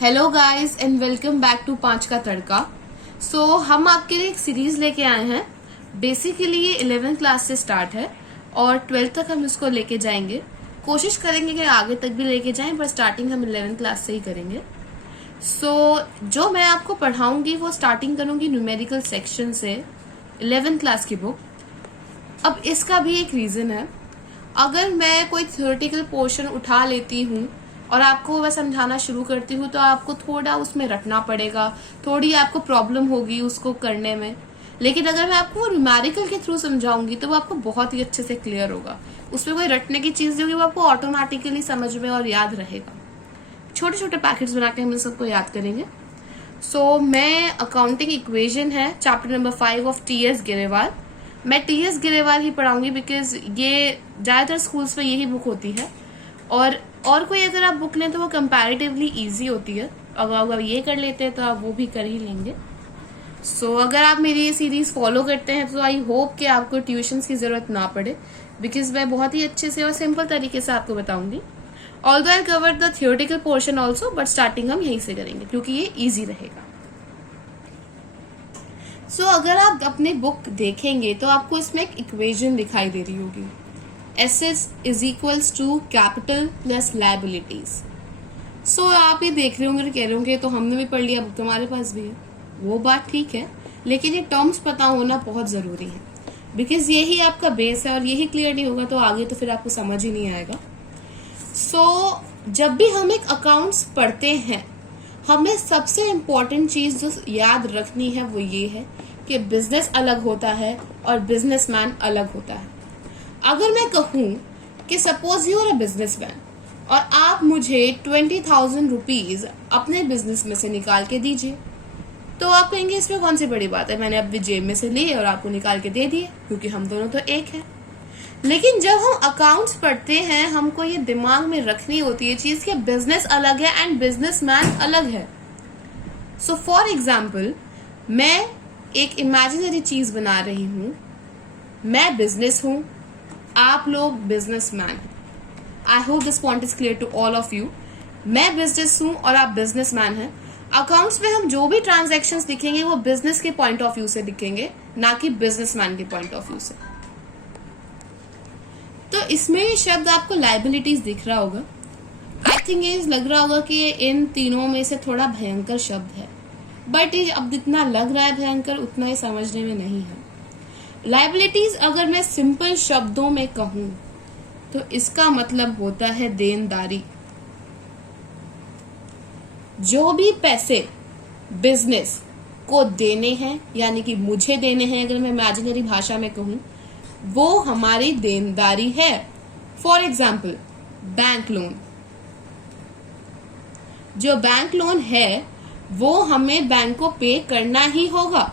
Hello guys and welcome back to Paanch ka तड़का। हम आपके लिए एक सीरीज लेके आए हैं। बेसिकली ये 11th क्लास से स्टार्ट है और 12th तक हम इसको लेके जाएंगे। कोशिश करेंगे कि आगे तक भी लेके जाएं, पर स्टार्टिंग हम 11th क्लास से ही करेंगे। जो मैं आपको पढ़ाऊंगी वो स्टार्टिंग करूंगी न्यूमेरिकल सेक्शन से, 11th क्लास की बुक। अब इसका भी एक रीजन है, अगर मैं कोई थ्योरेटिकल पोर्शन उठा लेती हूँ और आपको वह समझाना शुरू करती हूँ तो आपको थोड़ा उसमें रटना पड़ेगा, थोड़ी आपको प्रॉब्लम होगी उसको करने में। लेकिन अगर मैं आपको वो न्यूमेरिकल के थ्रू समझाऊंगी तो वो आपको बहुत ही अच्छे से क्लियर होगा। उसमें कोई रटने की चीज होगी, वो आपको ऑटोमेटिकली समझ में और याद रहेगा। छोटे छोटे पैकेट्स बना के हम इन सबको याद करेंगे। मैं अकाउंटिंग इक्वेशन है chapter number 5 of T.S.. Grewal. मैं टी.एस. गिरेवाल ही पढ़ाऊंगी बिकॉज ये ज्यादातर स्कूल्स में यही बुक होती है, और कोई अगर आप बुक लें तो वो कंपैरेटिवली इजी होती है। अगर ये कर लेते हैं तो आप वो भी कर ही लेंगे। अगर आप मेरी ये सीरीज फॉलो करते हैं तो आई होप कि आपको ट्यूशंस की जरूरत ना पड़े, बिकॉज मैं बहुत ही अच्छे से और सिंपल तरीके से आपको बताऊंगी। Although I cover the theoretical portion also, but starting हम यहीं से करेंगे क्योंकि ये ईजी रहेगा। अगर आप अपनी बुक देखेंगे तो आपको इसमें एक इक्वेशन दिखाई दे रही होगी, assets is equals to capital plus liabilities. आप ये देख रहे होंगे, कह रहे होंगे तो हमने भी पढ़ लिया, बुक तुम्हारे पास भी है। वो बात ठीक है, लेकिन ये टर्म्स पता होना बहुत जरूरी है, बिकॉज यही आपका बेस है और यही क्लियर नहीं होगा तो आगे तो फिर आपको समझ ही नहीं आएगा। जब भी हम एक अकाउंट्स पढ़ते हैं, हमें सबसे इम्पोर्टेंट चीज जो याद रखनी है वो ये है कि बिजनेस अलग होता है और बिजनेसमैन अलग होता है। अगर मैं कहूं कि suppose you are a businessman और आप मुझे 20,000 रुपीज अपने बिजनेस में से निकाल के दीजिए, तो आप कहेंगे इसमें कौन सी बड़ी बात है, मैंने अपनी जेब में से लिए और आपको निकाल के दे दिए, क्योंकि हम दोनों तो एक हैं। लेकिन जब हम अकाउंट्स पढ़ते हैं, हमको ये दिमाग में रखनी होती है चीज कि बिजनेस अलग है एंड बिजनेसमैन अलग है। फॉर एग्जाम्पल, मैं एक इमेजिनरी चीज बना रही हूं, मैं बिजनेस हूं, आप लोग businessman. I hope this point is clear to all of you. मैं बिजनेस हूं और आप बिजनेसमैन हैं। अकाउंट्स में हम जो भी ट्रांजैक्शंस दिखेंगे वो बिजनेस के पॉइंट ऑफ व्यू से दिखेंगे, ना कि बिजनेसमैन के पॉइंट ऑफ व्यू से। तो इसमें ये शब्द आपको लायबिलिटीज दिख रहा होगा। आई थिंक ये लग रहा होगा कि ये इन तीनों में से थोड़ा भयंकर शब्द है, बट ये अब जितना लग रहा है भयंकर उतना ये समझने में नहीं है। लायबिलिटीज अगर मैं सिंपल शब्दों में कहूं तो इसका मतलब होता है देनदारी। जो भी पैसे बिजनेस को देने हैं, यानी कि मुझे देने हैं, अगर मैं इमेजिनरी भाषा में कहूं, वो हमारी देनदारी है। For example, bank loan. जो बैंक लोन है वो हमें बैंक को पे करना ही होगा,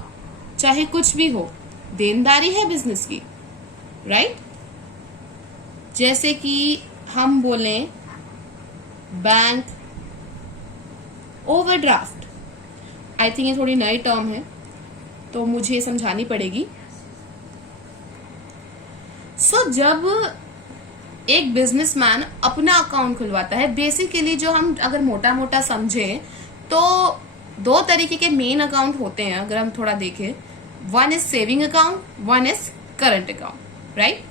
चाहे कुछ भी हो। देनदारी है बिजनेस की, राइट? जैसे कि हम बोलें बैंक ओवरड्राफ्ट। आई थिंक ये थोड़ी नई टर्म है तो मुझे समझानी पड़ेगी। जब एक बिजनेसमैन अपना अकाउंट खुलवाता है, बेसिकली जो हम अगर मोटा मोटा समझें तो दो तरीके के मेन अकाउंट होते हैं। अगर हम थोड़ा देखें, one is saving account, one is current account, right?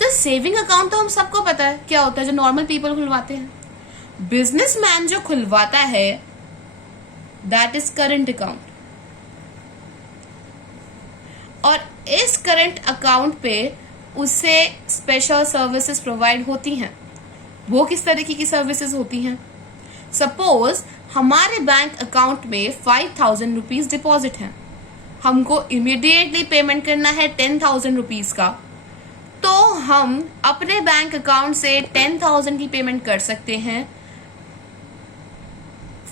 तो सेविंग अकाउंट तो हम सबको पता है क्या होता है, जो नॉर्मल पीपल खुलवाते हैं। बिजनेसमैन जो खुलवाता है दैट इज करंट अकाउंट। और इस करंट अकाउंट पे उससे स्पेशल सर्विसेज प्रोवाइड होती हैं। वो किस तरीके की सर्विसेज होती हैं? सपोज हमारे बैंक अकाउंट में 5,000 रुपीज डिपॉजिट है, हमको इमीडिएटली पेमेंट करना है 10,000 रुपीज का, तो हम अपने बैंक अकाउंट से 10,000 की पेमेंट कर सकते हैं।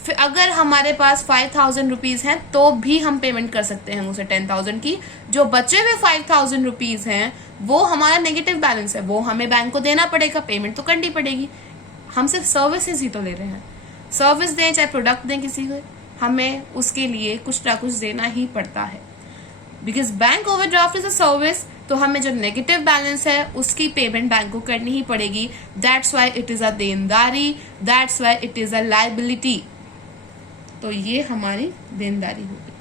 फिर अगर हमारे पास 5,000 रुपीज हैं तो भी हम पेमेंट कर सकते हैं उसे 10,000 की। जो बचे हुए 5,000 रुपीज हैं वो हमारा नेगेटिव बैलेंस है, वो हमें बैंक को देना पड़ेगा, पेमेंट तो करनी पड़ेगी। हम सिर्फ सर्विसेज ही तो ले रहे हैं। सर्विस दें चाहे प्रोडक्ट दें किसी को, हमें उसके लिए कुछ ना कुछ देना ही पड़ता है। Because bank overdraft is a service, तो हमें जो नेगेटिव बैलेंस है उसकी पेमेंट बैंक को करनी ही पड़ेगी। That's why it is a देनदारी, that's why it is a liability. तो ये हमारी देनदारी होगी।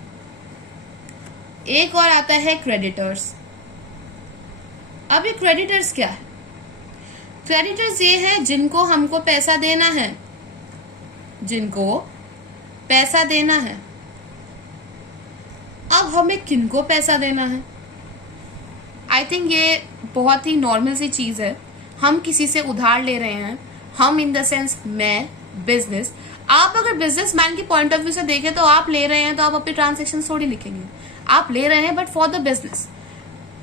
एक और आता है क्रेडिटर्स। अब ये क्रेडिटर्स क्या है? क्रेडिटर्स ये है जिनको हमको पैसा देना है, जिनको पैसा देना है। अब हमें किनको पैसा देना है? आई थिंक ये बहुत ही नॉर्मल सी चीज है। हम किसी से उधार ले रहे हैं, हम इन द सेंस मैं, बिजनेस। आप अगर बिजनेसमैन की पॉइंट ऑफ व्यू से देखें तो आप ले रहे हैं तो आप अपनी ट्रांजेक्शन थोड़ी लिखेंगे, आप ले रहे हैं but for the business.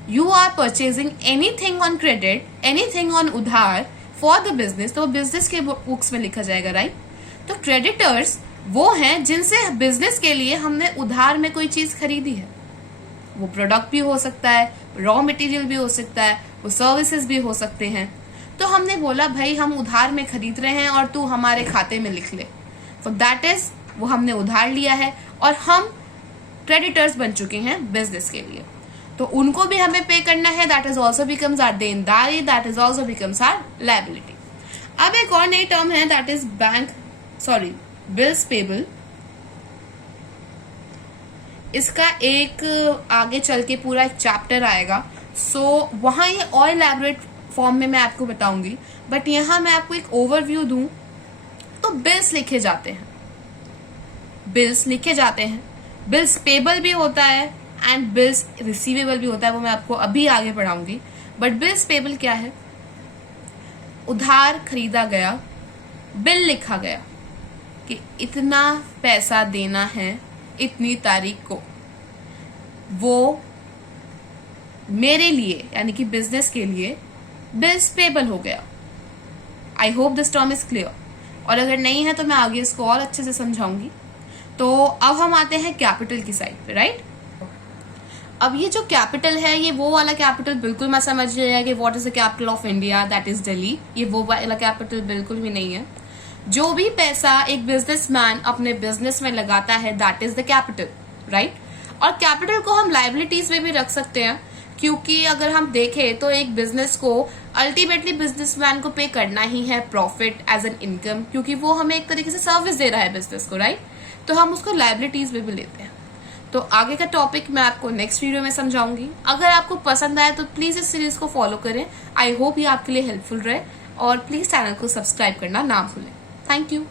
You are purchasing anything on credit, anything on उधार फॉर द बिजनेस, तो बिजनेस के बुक्स में लिखा जाएगा, राइट। तो क्रेडिटर्स वो हैं जिनसे बिजनेस के लिए हमने उधार में कोई चीज खरीदी है। वो प्रोडक्ट भी हो सकता है, रॉ मटेरियल भी हो सकता है, वो सर्विसेज भी हो सकते हैं। तो हमने बोला भाई हम उधार में खरीद रहे हैं और तू हमारे खाते में लिख ले, तो दैट इज वो हमने उधार लिया है और हम क्रेडिटर्स बन चुके हैं बिजनेस के लिए, तो उनको भी हमें पे करना है। That is also becomes our देनदारी, that is also becomes our liability. अब एक और नई टर्म है दैट इज बिल्स पेबल। इसका एक आगे चल के पूरा एक चैप्टर आएगा, सो वहां ये और इलैबोरेट फॉर्म में मैं आपको बताऊंगी, बट यहां मैं आपको एक ओवरव्यू दूं तो बिल्स लिखे जाते हैं, बिल्स लिखे जाते हैं। बिल्स पेबल भी होता है एंड बिल्स रिसीवेबल भी होता है, वो मैं आपको अभी आगे पढ़ाऊंगी। बट बिल्स पेबल क्या है? उधार खरीदा गया, बिल लिखा गया कि इतना पैसा देना है इतनी तारीख को, वो मेरे लिए यानी कि बिजनेस के लिए बिल्स पेबल हो गया। आई hope this term is clear, और अगर नहीं है तो मैं आगे इसको और अच्छे से समझाऊंगी। तो अब हम आते हैं कैपिटल की साइड पे, राइट। अब ये जो कैपिटल है ये वो वाला कैपिटल बिल्कुल मैं समझ लिया कि what is the capital of India, that is Delhi. ये वो वाला कैपिटल बिल्कुल भी नहीं है। जो भी पैसा एक बिजनेसमैन अपने बिजनेस में लगाता है that is the capital, right. और कैपिटल को हम लायबिलिटीज में भी रख सकते हैं, क्योंकि अगर हम देखें तो एक बिजनेस को अल्टीमेटली बिजनेसमैन को पे करना ही है प्रॉफिट एज एन इनकम, क्योंकि वो हमें एक तरीके से सर्विस दे रहा है बिजनेस को, राइट। तो हम उसको लायबिलिटीज में भी लेते हैं। तो आगे का टॉपिक मैं आपको नेक्स्ट वीडियो में समझाऊंगी। अगर आपको पसंद आए तो प्लीज इस सीरीज को फॉलो करें। आई होप ये आपके लिए हेल्पफुल रहे, और प्लीज चैनल को सब्सक्राइब करना ना भूलें। Thank you.